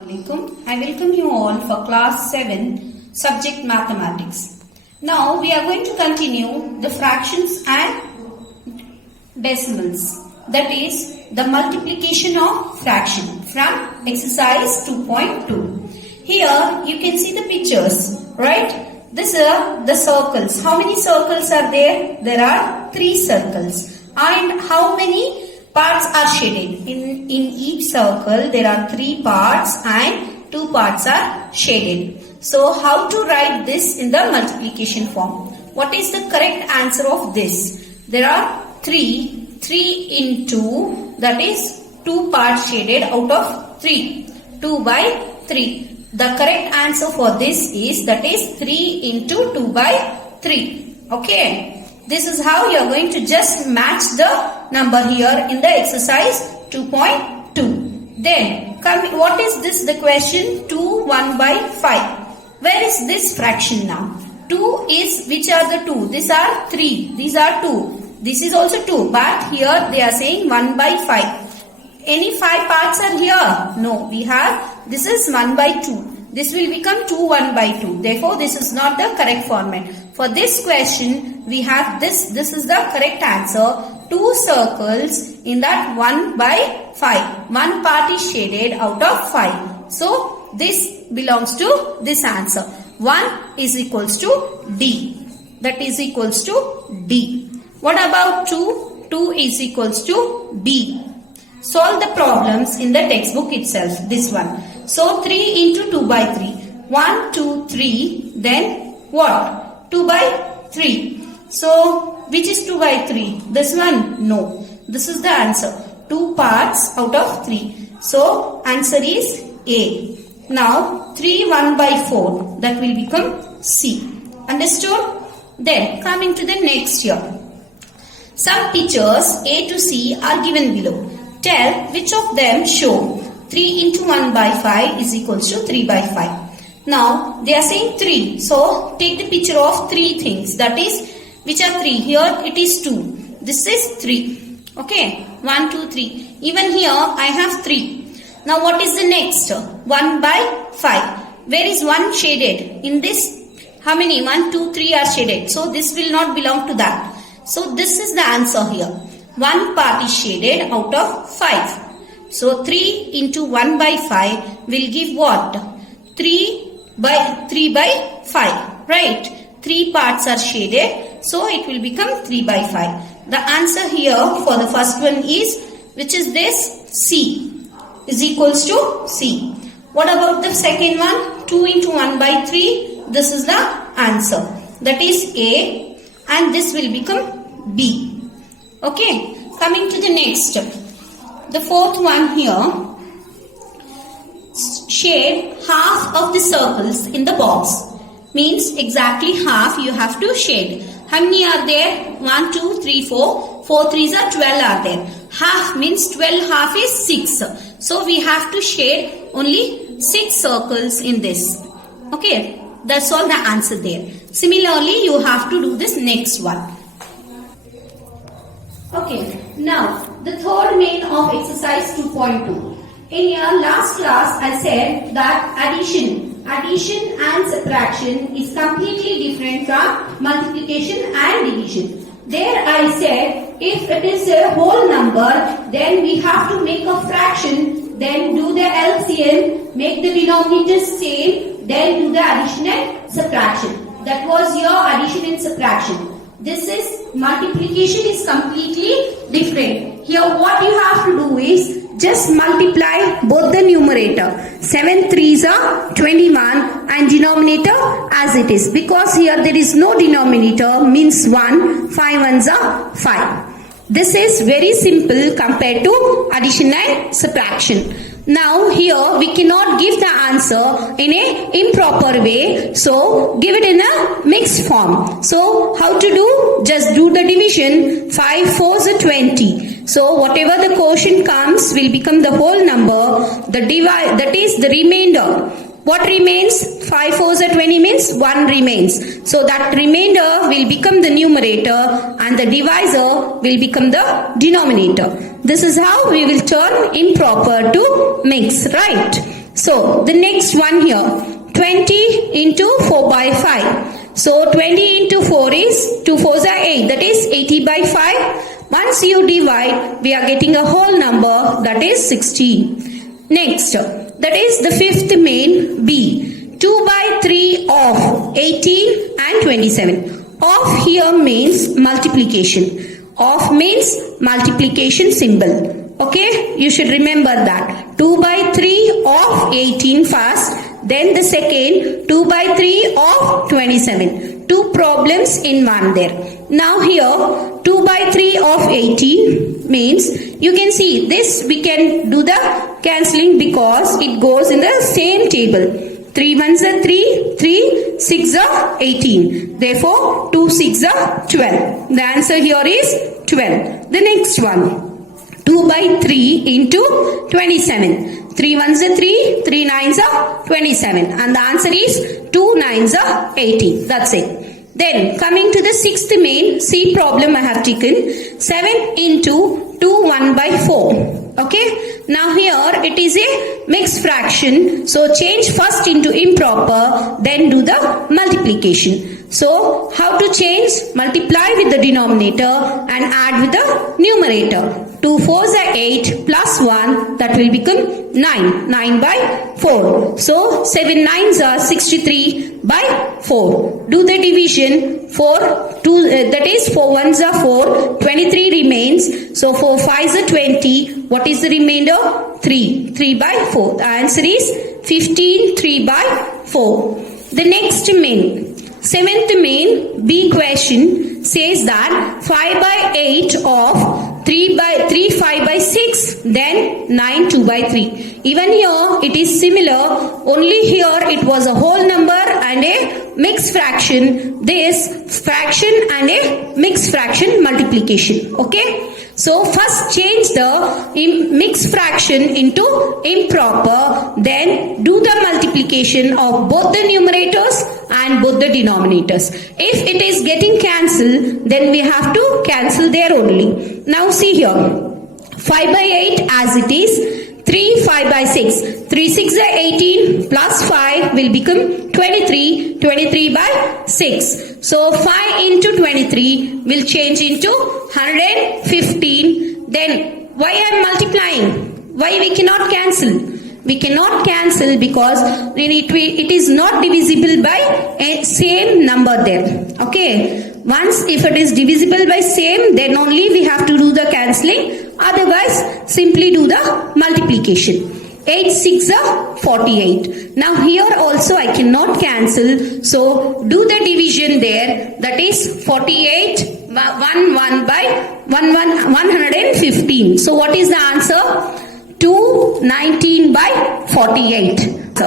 Alaikum. I welcome you all for class 7 subject mathematics. Now we are going to continue the fractions and decimals, that is the multiplication of fraction from exercise 2.2. Here you can see the pictures, right? These are the circles. How many circles are there? There are 3 circles. And how many parts are shaded? In each circle there are 3 parts and 2 parts are shaded. So how to write this in the multiplication form? What is the correct answer of this? There are 3 into, that is 2 parts shaded out of 3. 2 by 3. The correct answer for this is, that is 3 into 2 by 3. Okay. This is how you are going to just match the number here in the exercise 2.2. Then, what is this? The question 2, 1 by 5. Where is this fraction now? 2 is, which are the 2? These are 3. These are 2. This is also 2. But here they are saying 1 by 5. Any 5 parts are here? No. We have, this is 1 by 2. This will become 2, 1 by 2. Therefore, this is not the correct format. For this question, we have this. This is the correct answer. 2 circles in that 1 by 5. 1 part is shaded out of 5. So, this belongs to this answer. 1 is equals to D. That is equals to D. What about 2? 2 is equals to B. Solve the problems in the textbook itself. This one. So, 3 into 2 by 3. 1, 2, 3. Then, what? 2 by 3. So, which is 2 by 3? This one? No. This is the answer. 2 parts out of 3. So, answer is A. Now, 3, 1 by 4. That will become C. Understood? Then, coming to the next here. Some pictures A to C are given below. Tell which of them show 3 into 1 by 5 is equals to 3 by 5. Now, they are saying 3. So, take the picture of 3 things. That is, which are 3? Here, it is 2. This is 3. Okay. 1, 2, 3. Even here, I have 3. Now, what is the next? 1 by 5. Where is 1 shaded? In this, how many? 1, 2, 3 are shaded. So, this will not belong to that. So, this is the answer here. 1 part is shaded out of 5. So, 3 into 1 by 5 will give what? 3 by 5. Right? 3 parts are shaded. So, it will become 3 by 5. The answer here for the first one is, which is this? C. Is equals to C. What about the second one? 2 into 1 by 3. This is the answer. That is A. And this will become B. Okay. Coming to the next. The fourth one here. Shade half of the circles in the box. Means exactly half you have to shade. How many are there? 1, 2, 3, 4. 4 3s are 12 are there. Half means 12 half is 6. So we have to shade only 6 circles in this. Okay. That's all the answer there. Similarly, you have to do this next one. Okay. Now, the third main of exercise 2.2. In your last class, I said that addition and subtraction is completely different from multiplication and division. There I said, if it is a whole number, then we have to make a fraction, then do the LCM, make the denominators same, then do the addition and subtraction. That was your addition and subtraction. This is multiplication is completely different. Here what you have to do is just multiply both the numerator. 7 3s are 21 and denominator as it is. Because here there is no denominator means 1. 5 1s are 5. This is very simple compared to addition and subtraction. Now here we cannot give the answer in a improper way. So give it in a mixed form. So how to do? Just do the division. 5 4s are 20. So whatever the quotient comes will become the whole number. The divide, that is the remainder. What remains? 5 4s are 20 means 1 remains. So that remainder will become the numerator and the divisor will become the denominator. This is how we will turn improper to mix, right? So the next one here, 20 into 4 by 5. So 20 into 4 is 2 4s are 8, that is 80 by 5. Once you divide, we are getting a whole number, that is 16. Next, that is the fifth main, B. 2 by 3 of 18 and 27. Of here means multiplication. Of means multiplication symbol. Okay, you should remember that. 2 by 3 of 18 first, then the second 2 by 3 of 27. Two problems in one there. Now here 2 by 3 of 18 means, you can see this, we can do the cancelling because it goes in the same table. 3 ones are 3, 3 6 are 18. Therefore 2 6 are 12. The answer here is 12. The next one, 2 by 3 into 27. 3 ones are 3, 3 nines are 27. And the answer is 2 nines are 18. That's it. Then coming to the sixth main C problem I have taken. 7 into 2 1 by 4. Okay. Now here it is a mixed fraction. So change first into improper, then do the multiplication. So how to change? Multiply with the denominator and add with the numerator. 2 4s are 8 plus 1, that will become 9. 9 by 4. So 7 9s are 63 by 4. Do the division. 4 2 that is 4 1s are 4. 23 remains. So 4 5s are 20. What is the remainder? 3. 3 by 4. The answer is 15. 3 by 4. The next main, seventh main B question says that 5 by 8 of 3 by 3 5 by 6, then 9 2 by 3. Even here it is similar, only here it was a whole number and a mixed fraction. This fraction and a mixed fraction multiplication. Okay. So first change the mixed fraction into improper, then do the multiplication of both the numerators and both the denominators. If it is getting cancelled, then we have to cancel there only. Now see here, 5 by 8 as it is, 3 5 by 6. 3 6 are 18 plus 5 will become 23. 23 by 6. So 5 into 23 will change into 115. Then why I am multiplying? Why we cannot cancel? We cannot cancel because it is not divisible by a same number there. Okay. Once if it is divisible by same, then only we have to do the cancelling. Otherwise, simply do the multiplication. 8 6 are 48. Now here also I cannot cancel. So do the division there. That is 48 1 1 by 115. So what is the answer? 219 by 48. So,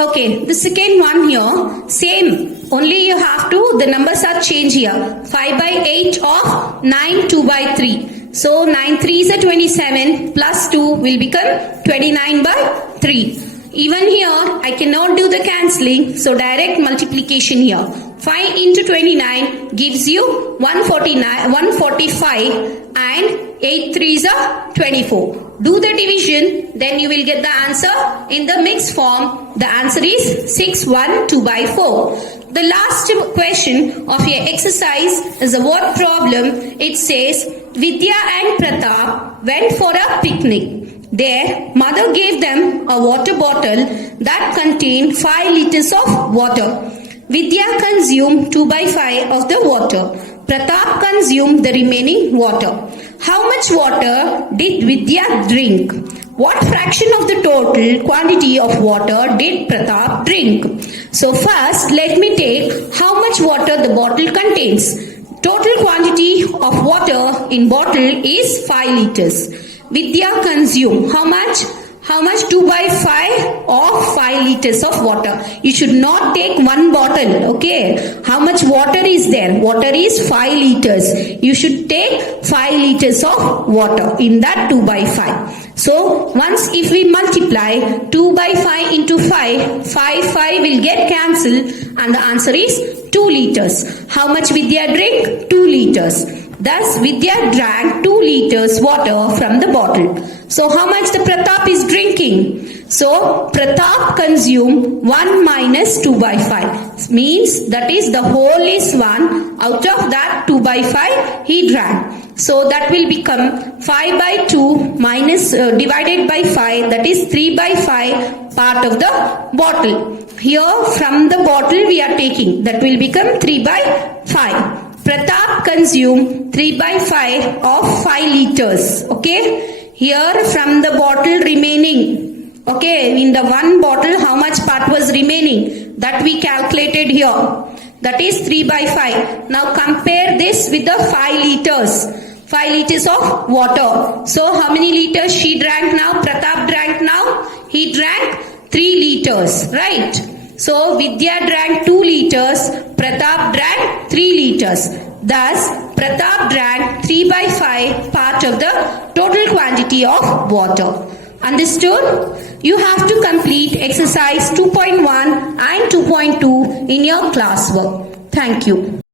okay, the second one here, same. Only you have to, the numbers are changed here. 5 by 8 of 9 2 by 3. So 9 3s are 27 plus 2 will become 29 by 3. Even here I cannot do the cancelling. So direct multiplication here. 5 into 29 gives you 145 and 8 3s are 24. Do the division, then you will get the answer in the mixed form. The answer is 6 1 2 by 4. The last question of your exercise is a word problem. It says, Vidya and Pratap went for a picnic. Their mother gave them a water bottle that contained 5 liters of water. Vidya consumed 2 by 5 of the water. Pratap consumed the remaining water. How much water did Vidya drink? What fraction of the total quantity of water did Pratap drink? So first let me take how much water the bottle contains. Total quantity of water in bottle is 5 liters. Vidya consumed how much? How much? 2 by 5 of 5 liters of water. You should not take one bottle. Okay. How much water is there? Water is 5 liters. You should take 5 liters of water in that 2 by 5. So once if we multiply 2 by 5 into 5, 5 will get cancelled and the answer is 2 liters. How much Vidya drink? 2 liters. Thus, Vidya drank 2 liters water from the bottle. So, how much the Pratap is drinking? So, Pratap consumed 1 minus 2 by 5. Means that is the whole is 1. Out of that 2 by 5 he drank. So, that will become 5 by 2 minus divided by 5. That is 3 by 5 part of the bottle. Here from the bottle we are taking. That will become 3 by 5. Pratap consumed 3 by 5 of 5 liters. Okay. Here from the bottle remaining. Okay. In the one bottle how much part was remaining? That we calculated here. That is 3 by 5. Now compare this with the 5 liters. 5 liters of water. So how many liters she drank now? Pratap drank now. He drank 3 liters. Right. So Vidya drank 2 liters. Pratap drank 3 liters. Thus, Pratap drank 3 by 5 part of the total quantity of water. Understood? You have to complete exercise 2.1 and 2.2 in your classwork. Thank you.